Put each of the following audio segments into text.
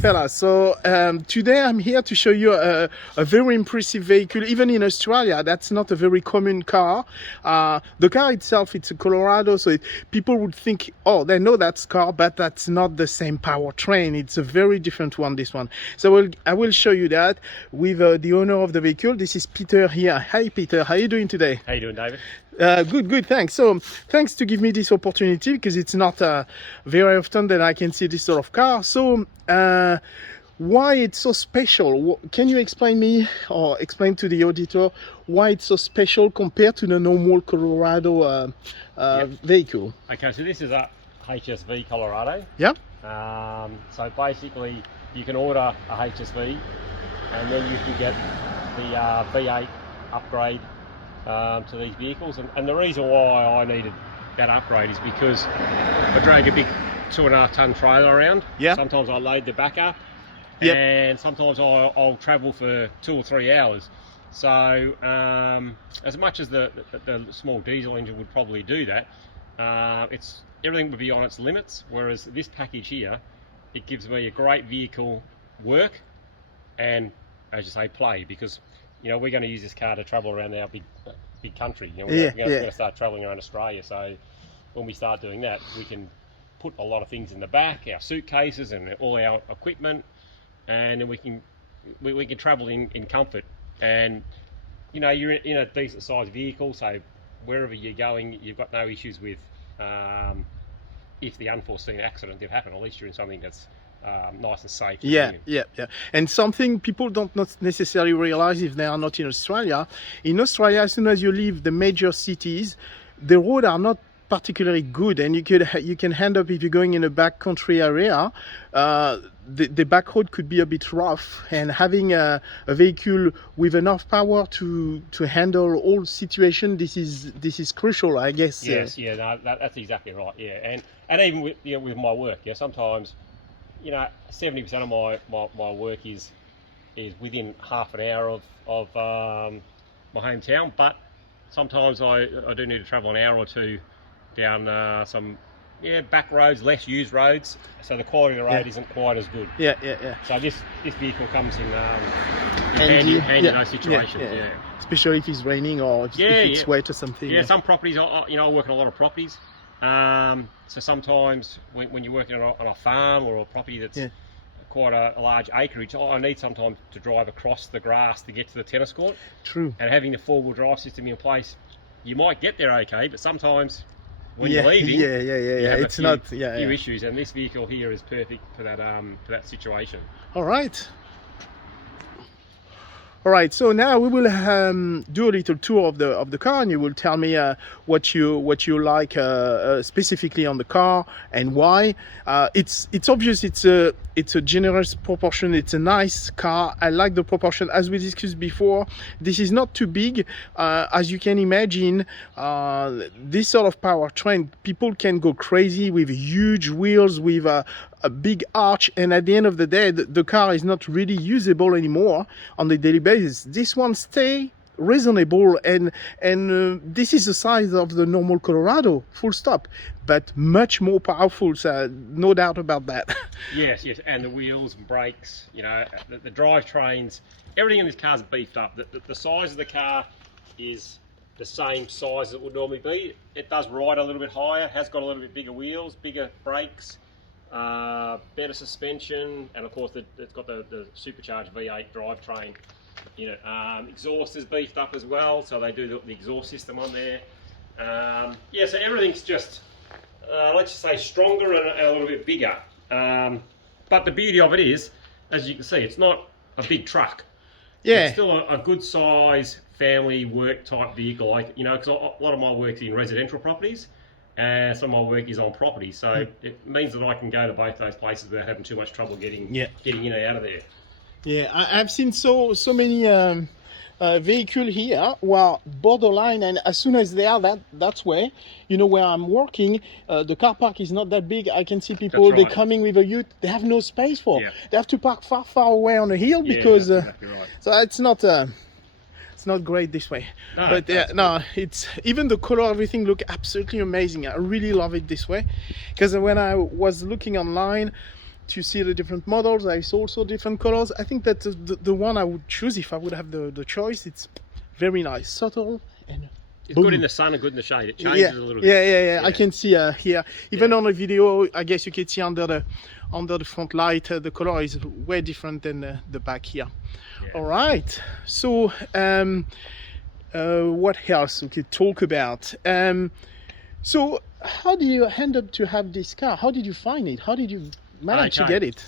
fella. So today I'm here to show you a very impressive vehicle. Even in Australia, that's not a very common car. The car itself, it's a Colorado, so people would think, oh, they know that's car, but that's not the same powertrain. It's a very different one, this one. So I will show you that with the owner of the vehicle. This is Peter here. Hi, Peter. How are you doing today? How you doing, David? Good, thanks. So thanks to give me this opportunity, because it's not very often that I can see this sort of car. So why it's so special? Can you explain me, or explain to the auditor, why it's so special compared to the normal Colorado vehicle? Okay, so this is a HSV Colorado. Yeah. So basically you can order a HSV and then you can get the V8 upgrade to these vehicles, and the reason why I needed that upgrade is because I drag a big 2.5 ton trailer around. Yeah. Sometimes I load the back up. Yep. And sometimes I'll travel for 2 or 3 hours. So as much as the small diesel engine would probably do that, everything would be on its limits. Whereas this package here, it gives me a great vehicle work and, as you say, play, because we're going to use this car to travel around our big country. We're going to start traveling around Australia. So when we start doing that, we can put a lot of things in the back, our suitcases and all our equipment, and then we can travel in comfort. And you're in a decent sized vehicle, so wherever you're going, you've got no issues with if the unforeseen accident did happen. At least you're in something that's nice and safe. Yeah. And something people don't not necessarily realize if they are not in Australia. In Australia, as soon as you leave the major cities, the roads are not particularly good, and you can end up, if you're going in a backcountry area, the back road could be a bit rough, and having a vehicle with enough power to handle all situations, this is crucial, I guess. Yes, that's exactly right. Yeah, and even with my work, sometimes 70% of my work is within half an hour of my hometown, but sometimes I do need to travel an hour or two down some back roads, less used roads, so the quality of the road isn't quite as good. Yeah. So this vehicle comes in handy in those situations. Yeah. Especially if it's raining or if it's wet or something. Yeah, some properties, I work on a lot of properties. So sometimes when you're working on a farm or a property that's quite a large acreage, I need sometimes to drive across the grass to get to the tennis court. True. And having the four-wheel drive system in place, you might get there okay, but sometimes when you're leaving, you have a few issues, and this vehicle here is perfect for that situation. All right, so now we will do a little tour of the car, and you will tell me what you like specifically on the car and why. It's obvious it's a generous proportion. It's a nice car. I like the proportion. As we discussed before, this is not too big. As you can imagine, this sort of powertrain, people can go crazy with huge wheels, with a big arch, and at the end of the day, the car is not really usable anymore on the daily basis. This one stay reasonable, and this is the size of the normal Colorado, full stop, but much more powerful, so no doubt about that. Yes, and the wheels and brakes, the drivetrains, everything in this car is beefed up. The size of the car is the same size as it would normally be. It does ride a little bit higher, has got a little bit bigger wheels, bigger brakes, better suspension, and of course it's got the supercharged V8 drivetrain in it. Exhaust is beefed up as well, so they do the exhaust system on there. So everything's just let's just say stronger and a little bit bigger. But the beauty of it is, as you can see, it's not a big truck. It's still a good size family work type vehicle, because a lot of my work's in residential properties, and some of my work is on property, so it means that I can go to both those places without having too much trouble getting in and out of there. Yeah, I've seen so many vehicles here who are borderline, and as soon as they are that way, where I'm working, the car park is not that big. I can see people, they're coming with a ute, they have no space for. They have to park far away on a hill, because exactly right. So it's not great this way. It's even the color, everything look absolutely amazing. I really love it this way, because when I was looking online to see the different models. I saw also different colors. I think that the one I would choose if I would have the choice. It's very nice, subtle, and It's boom. good in the sun and good in the shade. It changes Yeah, a little bit. yeah. I can see here, even on the video, I guess you can see under the front light, the color is way different than the back here. Yeah. All right, so what else we could talk about? So how did you end up to have this car? How did you find it? How did you manage to get it?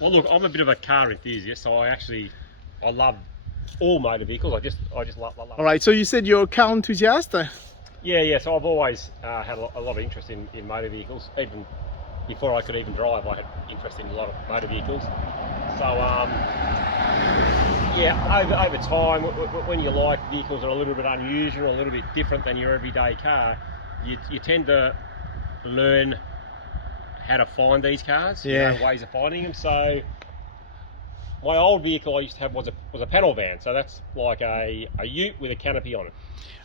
Well, look, I'm a bit of a car enthusiast, so I love all motor vehicles. I just love. All right, so you said you're a car enthusiast? Yeah. So I've always had a lot of interest in motor vehicles. Even before I could even drive, I had interest in a lot of motor vehicles. So over time, when you like vehicles that are a little bit unusual, a little bit different than your everyday car, you tend to learn how to find these cars. Ways of finding them. So my old vehicle I used to have was a panel van, so that's like a ute with a canopy on it.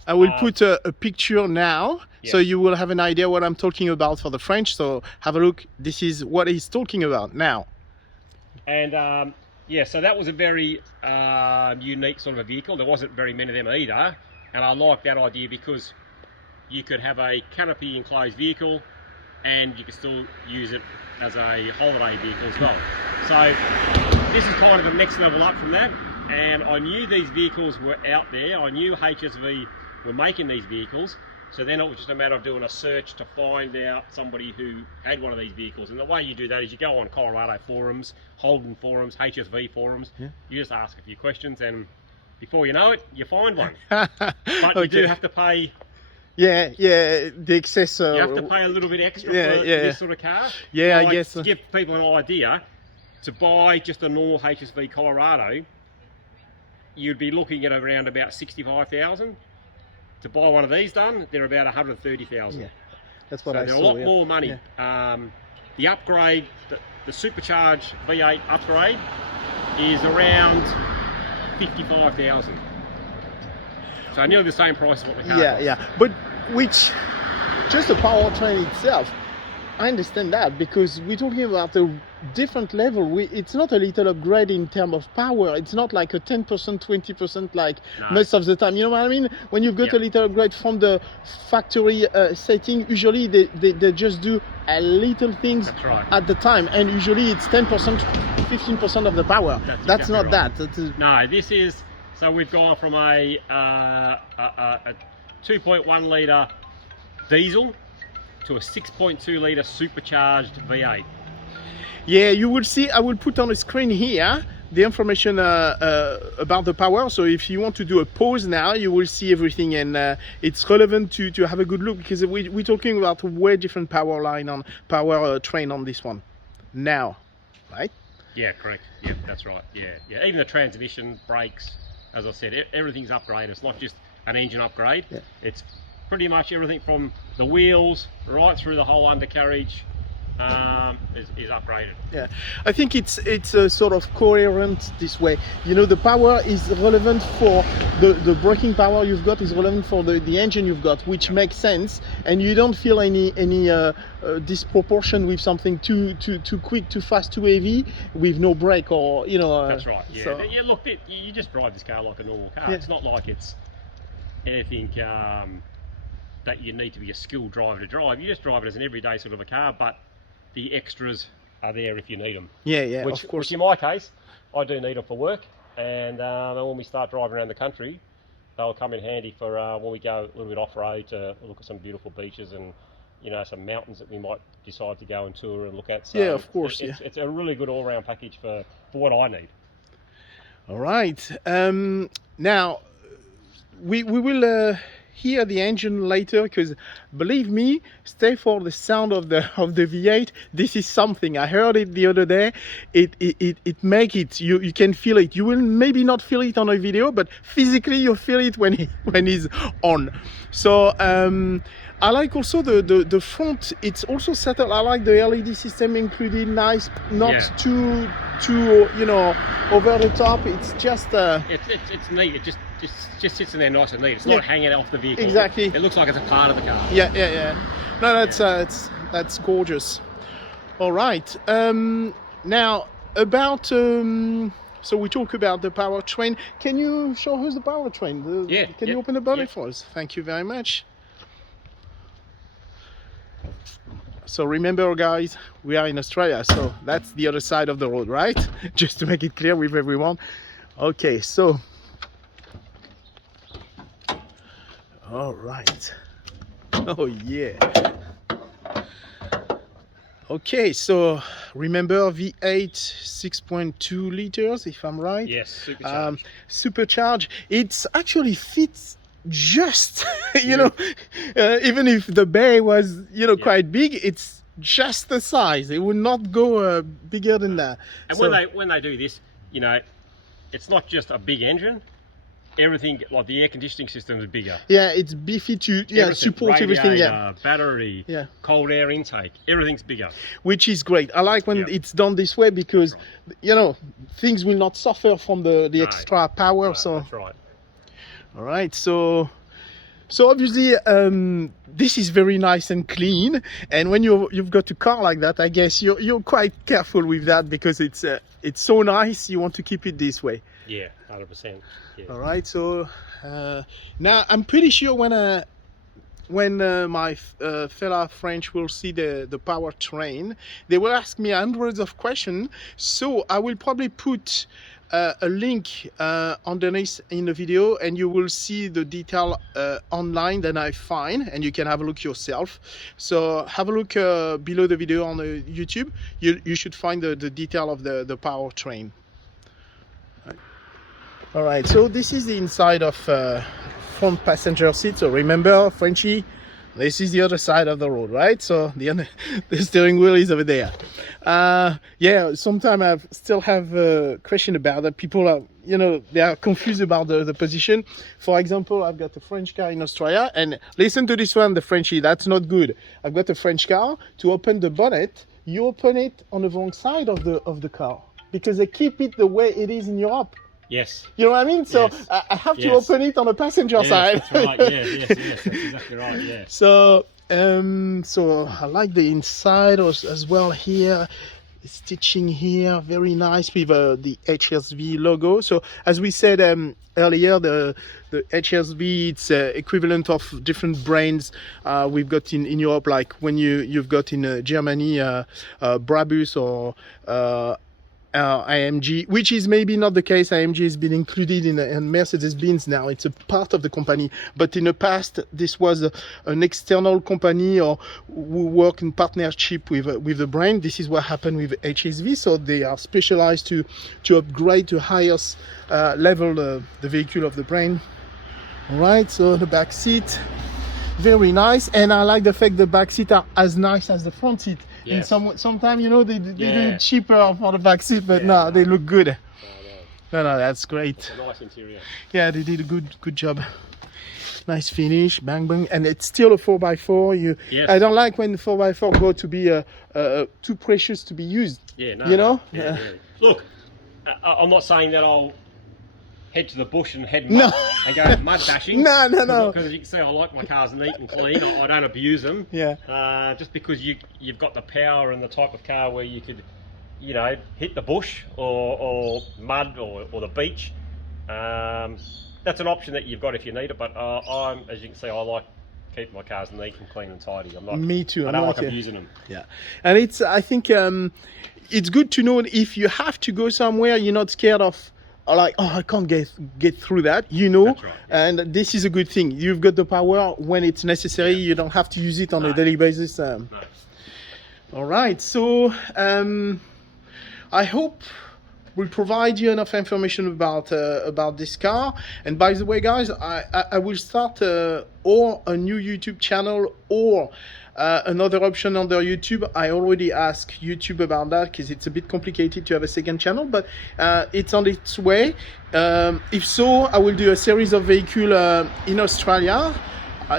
I will put a picture now, so you will have an idea what I'm talking about for the French. So have a look. This is what he's talking about now. And so that was a very unique sort of a vehicle. There wasn't very many of them either, and I like that idea because you could have a canopy enclosed vehicle and you could still use it as a holiday vehicle as well. So this is kind of the next level up from that, and I knew these vehicles were out there. I knew HSV were making these vehicles, so then it was just a matter of doing a search to find out somebody who had one of these vehicles. And the way you do that is you go on Colorado forums, Holden forums, HSV forums. You just ask a few questions, and before you know it, you find one. But you do have to pay. The excess. You have to pay a little bit extra for this sort of car. I guess. To give people an idea, to buy just a normal HSV Colorado, you'd be looking at around about $65,000. To buy one of these done, they're about $130,000. Yeah, that's what I saw. They're a lot more money. The upgrade, the supercharged V8 upgrade, is around $55,000. So nearly the same price as what the car costs. But which, just the powertrain itself, I understand that, because we're talking about a different level. It's not a little upgrade in terms of power. It's not like a 10%, 20% like most of the time. You know what I mean? When you've got a little upgrade from the factory setting, usually they just do a little things at the time, and usually it's 10%, 15% of the power. That's exactly not right. That. No, this is. So we've gone from a 2.1 litre diesel to a 6.2 litre supercharged V8. Yeah, you will see, I will put on the screen here the information about the power. So if you want to do a pause now, you will see everything, and it's relevant to have a good look, because we're talking about a way different power line on power train on this one now, right? Yeah, correct. Yeah, that's right. Yeah. Even the transmission, brakes, as I said, everything's upgraded. It's not just an engine upgrade. Yeah. It's pretty much everything from the wheels right through the whole undercarriage is upgraded. Yeah, I think it's sort of coherent this way. You know, the power is relevant for the braking power you've got is relevant for the engine you've got, which makes sense, and you don't feel any disproportion with something too quick, too fast, too heavy with no brake, or you know. That's right. Yeah. So, yeah. Look, you just drive this car like a normal car. Yeah. It's not like it's anything that you need to be a skilled driver to drive. You just drive it as an everyday sort of a car, but the extras are there if you need them. Yeah, which, of course. Which in my case, I do need them for work, and when we start driving around the country, they'll come in handy for when we go a little bit off-road to look at some beautiful beaches and, you know, some mountains that we might decide to go and tour and look at. So yeah, of course. It's a really good all-round package for what I need. All right. Now, we will hear the engine later, because believe me, stay for the sound of the V8. This is something. I heard it the other day. It make it. You can feel it. You will maybe not feel it on a video, but physically you feel it when it's on. So I like also the front. It's also settled. I like the LED system included. Nice, not too you know, over the top. It's just it's neat. It just sits in there nice and neat. It's not hanging off the vehicle. Exactly. It looks like it's a part of the car. Yeah. No, that's gorgeous. All right. Now about so we talk about the powertrain. Can you show us the powertrain? Yeah. Can you open the bonnet for us? Thank you very much. So remember, guys, we are in Australia, so that's the other side of the road, right? Just to make it clear with everyone. Okay, so all right. Oh yeah. Okay, so remember V8 6.2 liters, if I'm right? Yes, supercharged. Supercharged. It's actually fits just, you know, even if the bay was, you know, quite big, it's just the size. It would not go bigger than that. And so, when they do this, you know, it's not just a big engine. Everything, like the air conditioning system, is bigger. yeah, it's beefy to support everything. Yeah, Battery, cold air intake, everything's bigger. Which is great. I like when it's done this way because, you know, things will not suffer from the extra power. So that's right. All right, so obviously this is very nice and clean, and when you've got a car like that, I guess you're quite careful with that because it's so nice. You want to keep it this way. Yeah, 100%. Yeah. All right, so now I'm pretty sure when my fellow French will see the powertrain, they will ask me hundreds of questions. So I will probably put a link underneath in the video, and you will see the detail online that I find, and you can have a look yourself. So have a look below the video on the YouTube. You should find the detail of the powertrain. All right, so this is the inside of front passenger seat. So remember, Frenchie, this is the other side of the road, right? So the steering wheel is over there. Yeah, sometimes I still have a question about that. People are, you know, they are confused about the position. For example, I've got a French car in Australia, and listen to this one, the Frenchie, that's not good. I've got a French car. To open the bonnet, you open it on the wrong side of the car because they keep it the way it is in Europe. Yes. You know what I mean? So I have to open it on the passenger side. That's right. Yes, that's exactly right. Yeah. So I like the inside as well here. The stitching here, very nice with the HSV logo. So as we said earlier, the HSV, it's equivalent of different brands we've got in Europe, like when you've got in Germany Brabus or AMG, which is maybe not the case. AMG has been included in Mercedes-Benz now. It's a part of the company, but in the past this was an external company or who work in partnership with the brand. This is what happened with HSV, so they are specialized to upgrade to highest level the vehicle of the brand. All right, so the back seat, very nice, and I like the fact the back seat are as nice as the front seat. Yes. And sometimes, you know, they do it cheaper for the back seat, but no, they look good. No, that's great. It's a nice interior. Yeah, they did a good job. Nice finish, bang bang, and it's still a 4x4. I don't like when the 4x4 go to be too precious to be used. Yeah, no. You know. Yeah. Look, I'm not saying that I'll head to the bush and head mud and go mud bashing. No. Because as you can see, I like my cars neat and clean. I don't abuse them. Yeah. Just because you've got the power and the type of car where you could, you know, hit the bush or mud or the beach. That's an option that you've got if you need it. But I'm, as you can see, I like keeping my cars neat and clean and tidy. I'm not. Me too. I don't like abusing them. Yeah, and I think it's good to know if you have to go somewhere, you're not scared of. Like, oh, I can't get through that, you know. That's right, yeah. And this is a good thing. You've got the power when it's necessary. You don't have to use it on a daily basis. No. All right, so I hope we'll provide you enough information about this car. And by the way, guys, I will start or a new YouTube channel or another option under YouTube. I already asked YouTube about that because it's a bit complicated to have a second channel, but it's on its way. If so, I will do a series of vehicle in Australia,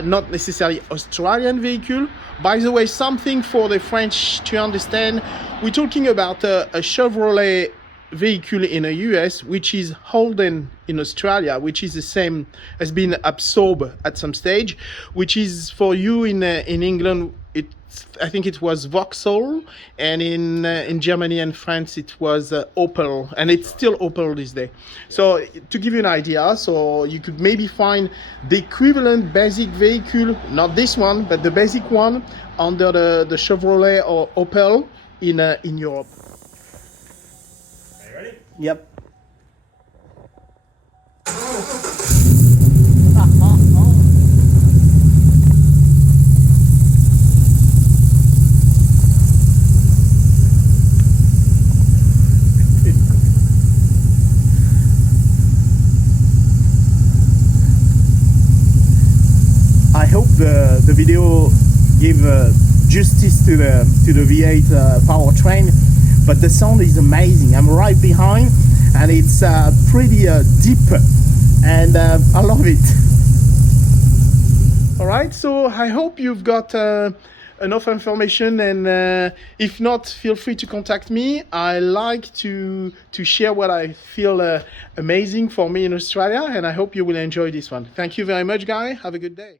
not necessarily Australian vehicle. By the way, something for the French to understand, we're talking about a Chevrolet vehicle in the US, which is Holden in Australia, which is the same, has been absorbed at some stage, which is for you in England, I think it was Vauxhall, and in Germany and France it was Opel, and it's still Opel this day. So to give you an idea, so you could maybe find the equivalent basic vehicle, not this one, but the basic one under the Chevrolet or Opel in Europe. Are you ready? Yep. I hope the video gave justice to the V8 powertrain, but the sound is amazing. I'm right behind, and it's pretty deep, and I love it. All right, so I hope you've got enough information, and if not, feel free to contact me. I like to share what I feel amazing for me in Australia, and I hope you will enjoy this one. Thank you very much, guys. Have a good day.